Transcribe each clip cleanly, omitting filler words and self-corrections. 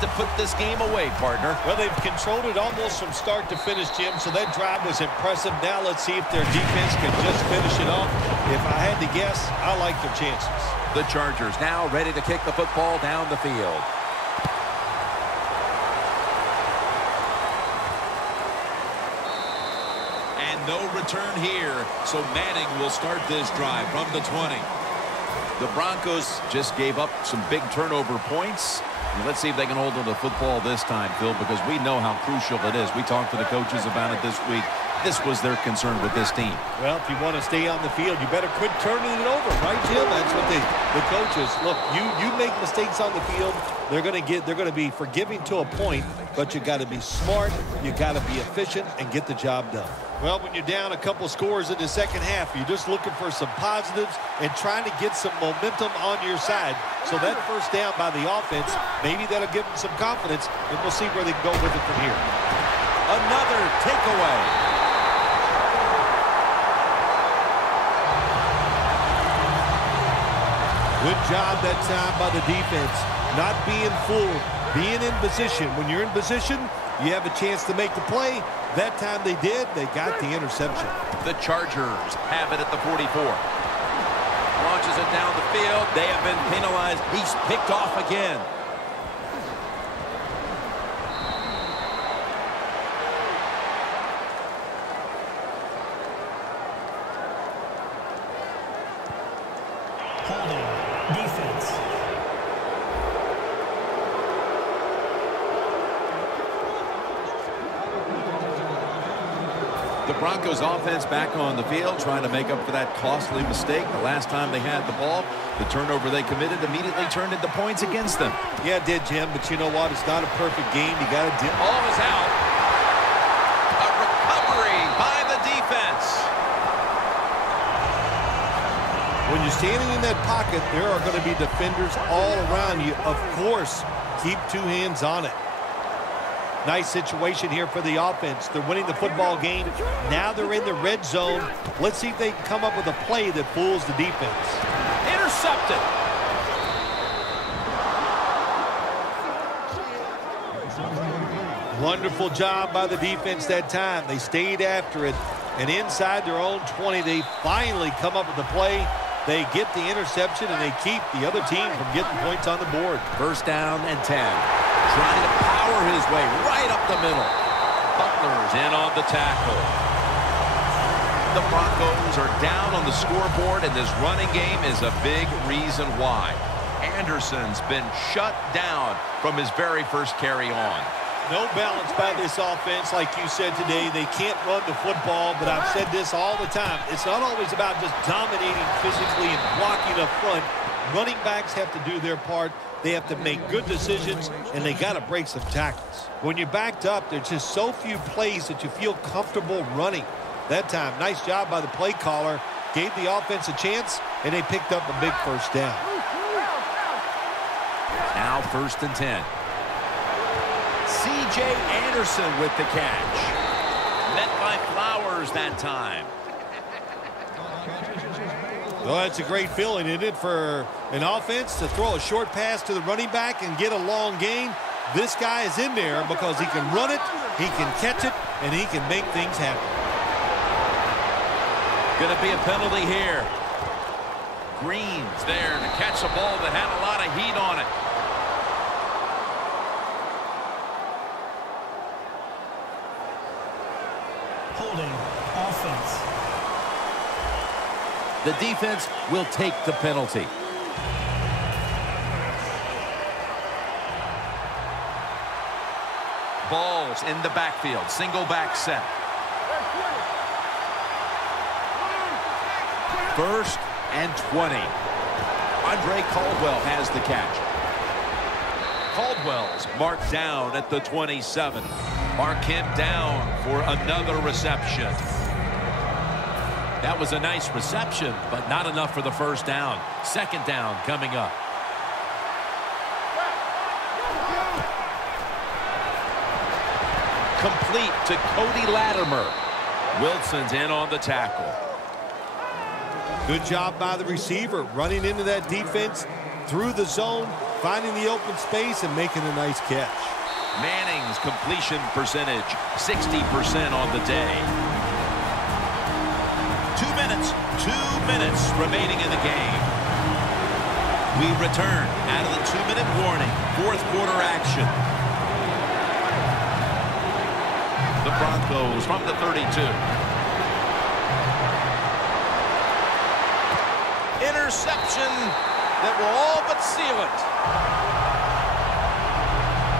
to put this game away, partner? Well, they've controlled it almost from start to finish, Jim, so that drive was impressive. Now let's see if their defense can just finish it off. If I had to guess, I like their chances. The Chargers now ready to kick the football down the field. And no return here, so Manning will start this drive from the 20. The Broncos just gave up some big turnover points. And let's see if they can hold on to the football this time, Phil, because we know how crucial it is. We talked to the coaches about it this week. This was their concern with this team. Well, if you want to stay on the field, you better quit turning it over, right, Jim? That's what the coaches look. You make mistakes on the field, they're going to be forgiving to a point, but you got to be smart, you got to be efficient, and get the job done. Well, when you're down a couple scores in the second half, you're just looking for some positives and trying to get some momentum on your side. So that first down by the offense, maybe that'll give them some confidence, and we'll see where they can go with it from here. Another takeaway. Good job that time by the defense. Not being fooled, being in position. When you're in position, you have a chance to make the play. That time they did. They got the interception. The Chargers have it at the 44. Launches it down the field. They have been penalized. He's picked off again. Defense. The Broncos offense back on the field trying to make up for that costly mistake. The last time they had the ball, the turnover they committed immediately turned into points against them. Yeah, it did, Jim, but you know what? It's not a perfect game. You got to Ball is out. A recovery by the defense. When you're standing in that pocket, there are going to be defenders all around you. Of course, keep two hands on it. Nice situation here for the offense. They're winning the football game. Now they're in the red zone. Let's see if they can come up with a play that fools the defense. Intercepted. Wonderful job by the defense that time. They stayed after it. And inside their own 20, they finally come up with the play. They get the interception, and they keep the other team from getting points on the board. First down and 10. Trying to power his way right up the middle. Butler's in on the tackle. The Broncos are down on the scoreboard, and this running game is a big reason why. Anderson's been shut down from his very first carry on. No balance by this offense, like you said today. They can't run the football, but I've said this all the time. It's not always about just dominating physically and blocking up front. Running backs have to do their part. They have to make good decisions, and they got to break some tackles. When you're backed up, there's just so few plays that you feel comfortable running. That time, nice job by the play caller. Gave the offense a chance, and they picked up a big first down. Now first and 10. C.J. Anderson with the catch. Met by Flowers that time. Well, that's a great feeling, isn't it, for an offense to throw a short pass to the running back and get a long gain. This guy is in there because he can run it, he can catch it, and he can make things happen. Going to be a penalty here. Green's there to catch a ball that had a lot of heat on it. Holding offense. The defense will take the penalty. Balls in the backfield. Single back set. First and 20. Andre Caldwell has the catch. Caldwell's marked down at the 27. Mark him down for another reception. That was a nice reception, but not enough for the first down. Second down coming up. Complete to Cody Latimer. Wilson's in on the tackle. Good job by the receiver running into that defense through the zone. finding the open space and making a nice catch. Manning's completion percentage, 60% on the day. 2 minutes remaining in the game. We return out of the 2-minute warning. Fourth quarter action. The Broncos from the 32. Interception that will all but seal it.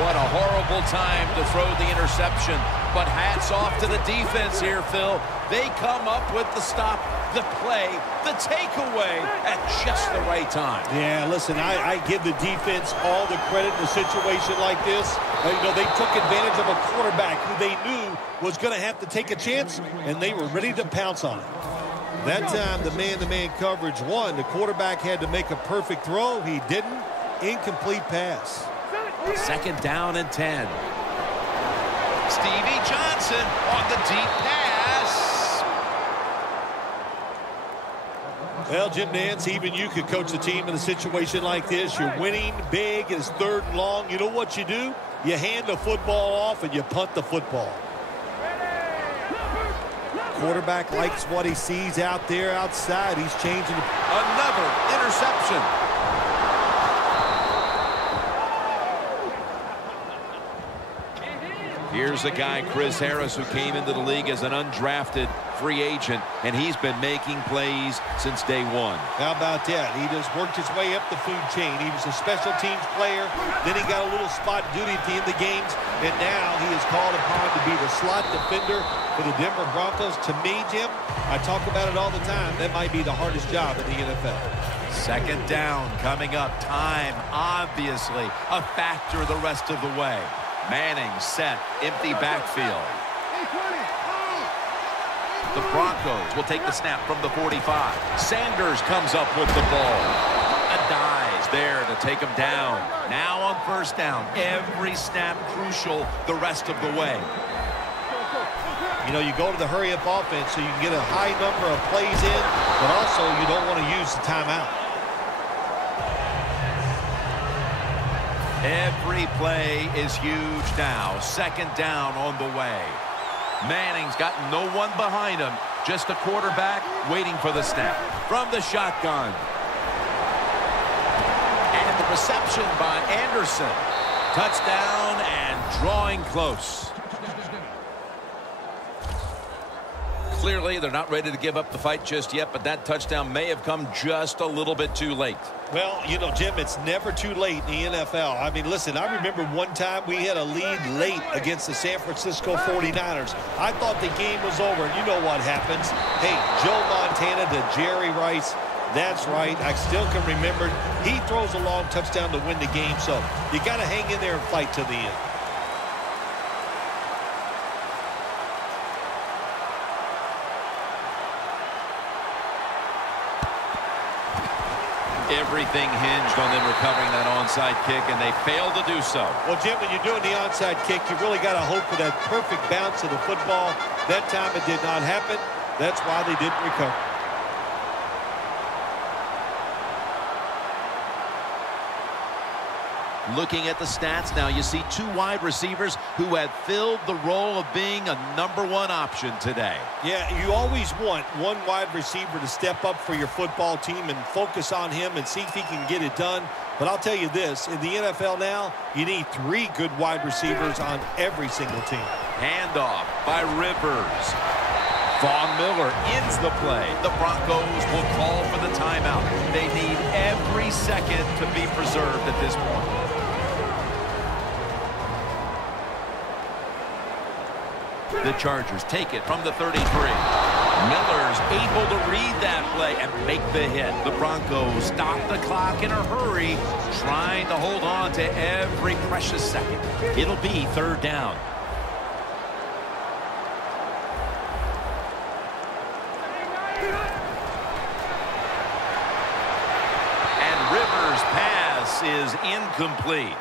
What a horrible time to throw the interception. But hats off to the defense here, Phil. They come up with the stop, the play, the takeaway at just the right time. Yeah, listen, I give the defense all the credit in a situation like this. They took advantage of a quarterback who they knew was going to have to take a chance, and they were ready to pounce on it. That time, the man-to-man coverage won. The quarterback had to make a perfect throw. He didn't. Incomplete pass. 2nd down and 10. Stevie Johnson on the deep pass. Well, Jim Nance, even you could coach a team in a situation like this. You're winning big. It's 3rd and long. You know what you do? You hand the football off and you punt the football. Quarterback likes what he sees out there outside. He's changing. Another interception. Here's a guy, Chris Harris, who came into the league as an undrafted free agent, and he's been making plays since day one. How about that? He just worked his way up the food chain. He was a special teams player. Then he got a little spot duty at the end of the games, and now he is called upon to be the slot defender for the Denver Broncos. To me, Jim, I talk about it all the time. That might be the hardest job in the NFL. 2nd down coming up. Time, obviously, a factor the rest of the way. Manning set, empty backfield. The Broncos will take the snap from the 45. Sanders comes up with the ball. A dive there to take him down. Now on 1st down. Every snap crucial the rest of the way. You go to the hurry-up offense so you can get a high number of plays in, but also you don't want to use the timeout. Every play is huge now. 2nd down on the way. Manning's got no one behind him. Just a quarterback waiting for the snap. From the shotgun. And the reception by Anderson. Touchdown and drawing close. Clearly, they're not ready to give up the fight just yet, but that touchdown may have come just a little bit too late. Well, Jim, it's never too late in the NFL. I mean, listen, I remember one time we had a lead late against the San Francisco 49ers. I thought the game was over, and you know what happens. Hey, Joe Montana to Jerry Rice. That's right. I still can remember. He throws a long touchdown to win the game, so you got to hang in there and fight to the end. Everything hinged on them recovering that onside kick, and they failed to do so. Well, Jim, when you're doing the onside kick, you really got to hope for that perfect bounce of the football. That time it did not happen. That's why they didn't recover. Looking at the stats now, you see 2 wide receivers who have filled the role of being a #1 option today. Yeah, you always want one wide receiver to step up for your football team and focus on him and see if he can get it done. But I'll tell you this, in the NFL now, you need 3 good wide receivers on every single team. Handoff by Rivers. Von Miller ends the play. The Broncos will call for the timeout. They need every second to be preserved at this point. The Chargers take it from the 33. Miller's able to read that play and make the hit. The Broncos stop the clock in a hurry, trying to hold on to every precious second. It'll be 3rd down. And Rivers' pass is incomplete.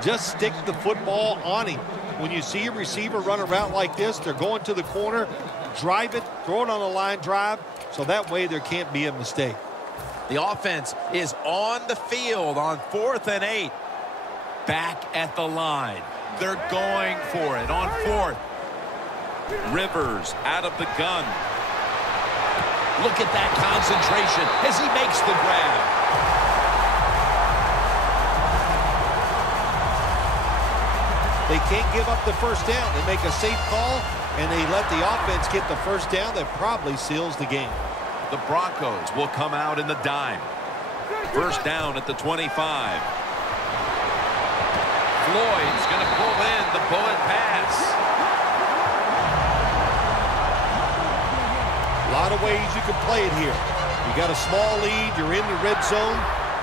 Just stick the football on him. When you see a receiver run a route like this, they're going to the corner, drive it, throw it on a line drive, so that way there can't be a mistake. The offense is on the field on 4th and 8. Back at the line. They're going for it on 4th. Rivers out of the gun. Look at that concentration as he makes the grab. They can't give up the first down. They make a safe call, and they let the offense get the first down. That probably seals the game. The Broncos will come out in the dime. First down at the 25. Floyd's going to pull in the bullet pass. A lot of ways you can play it here. You got a small lead. You're in the red zone.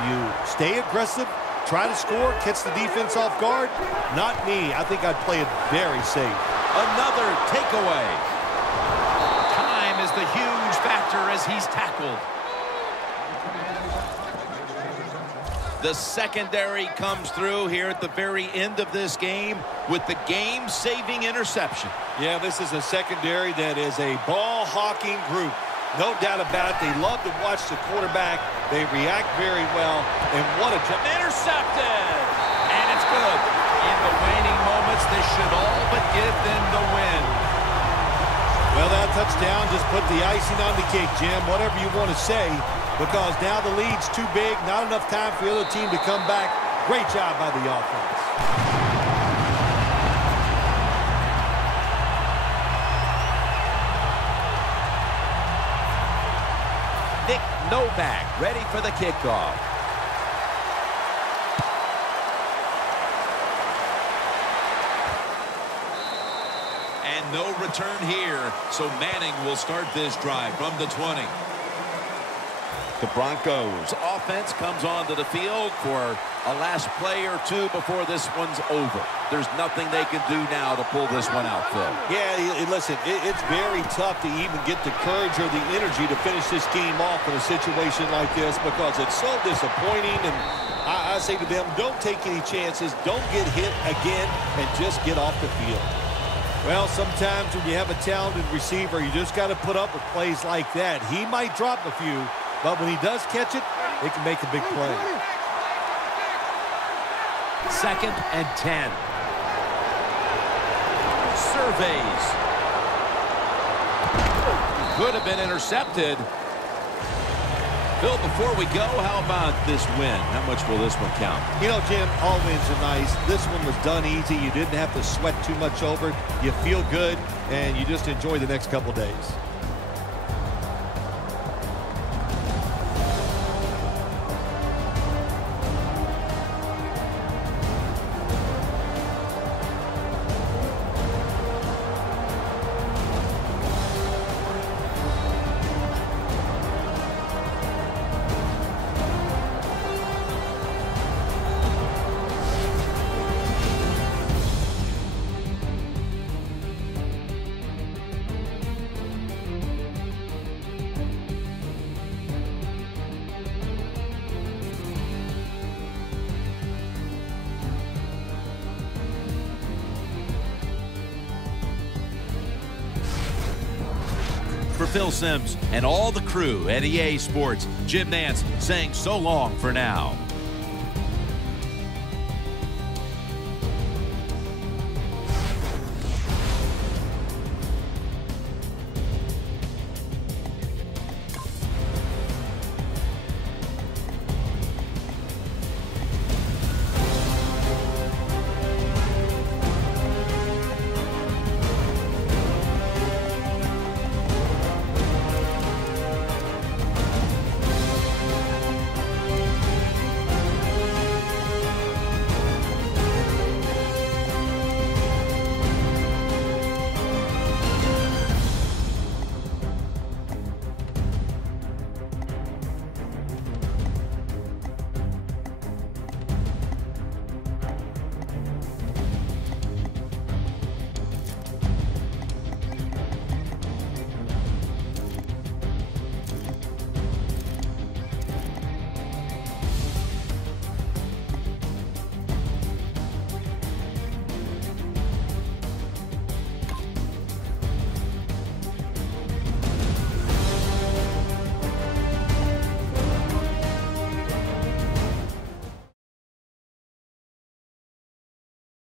You stay aggressive, try to score, catch the defense off guard. Not me. I think I'd play it very safe. Another takeaway. Time is the huge factor as he's tackled. The secondary comes through here at the very end of this game with the game-saving interception. Yeah, this is a secondary that is a ball-hawking group. No doubt about it. They love to watch the quarterback. They react very well. And what a jump. Intercepted! And it's good. In the waning moments, this should all but give them the win. Well, that touchdown just put the icing on the cake, Jim, whatever you want to say, because now the lead's too big, not enough time for the other team to come back. Great job by the offense. Nick Novak ready for the kickoff. And no return here, so Manning will start this drive from the 20. The Broncos offense comes onto the field for a last play or two before this one's over. There's nothing they can do now to pull this one out, Phil. Yeah, listen, it's very tough to even get the courage or the energy to finish this game off in a situation like this because it's so disappointing. And I say to them, don't take any chances, don't get hit again, and just get off the field. Well, sometimes when you have a talented receiver, you just got to put up with plays like that. He might drop a few, but when he does catch it, it can make a big play. 2nd and 10. Surveys. Could have been intercepted. Phil, before we go, how about this win? How much will this one count? You know, Jim, all wins are nice. This one was done easy. You didn't have to sweat too much over it. You feel good, and you just enjoy the next couple days. For Phil Simms and all the crew at EA Sports, Jim Nantz saying so long for now.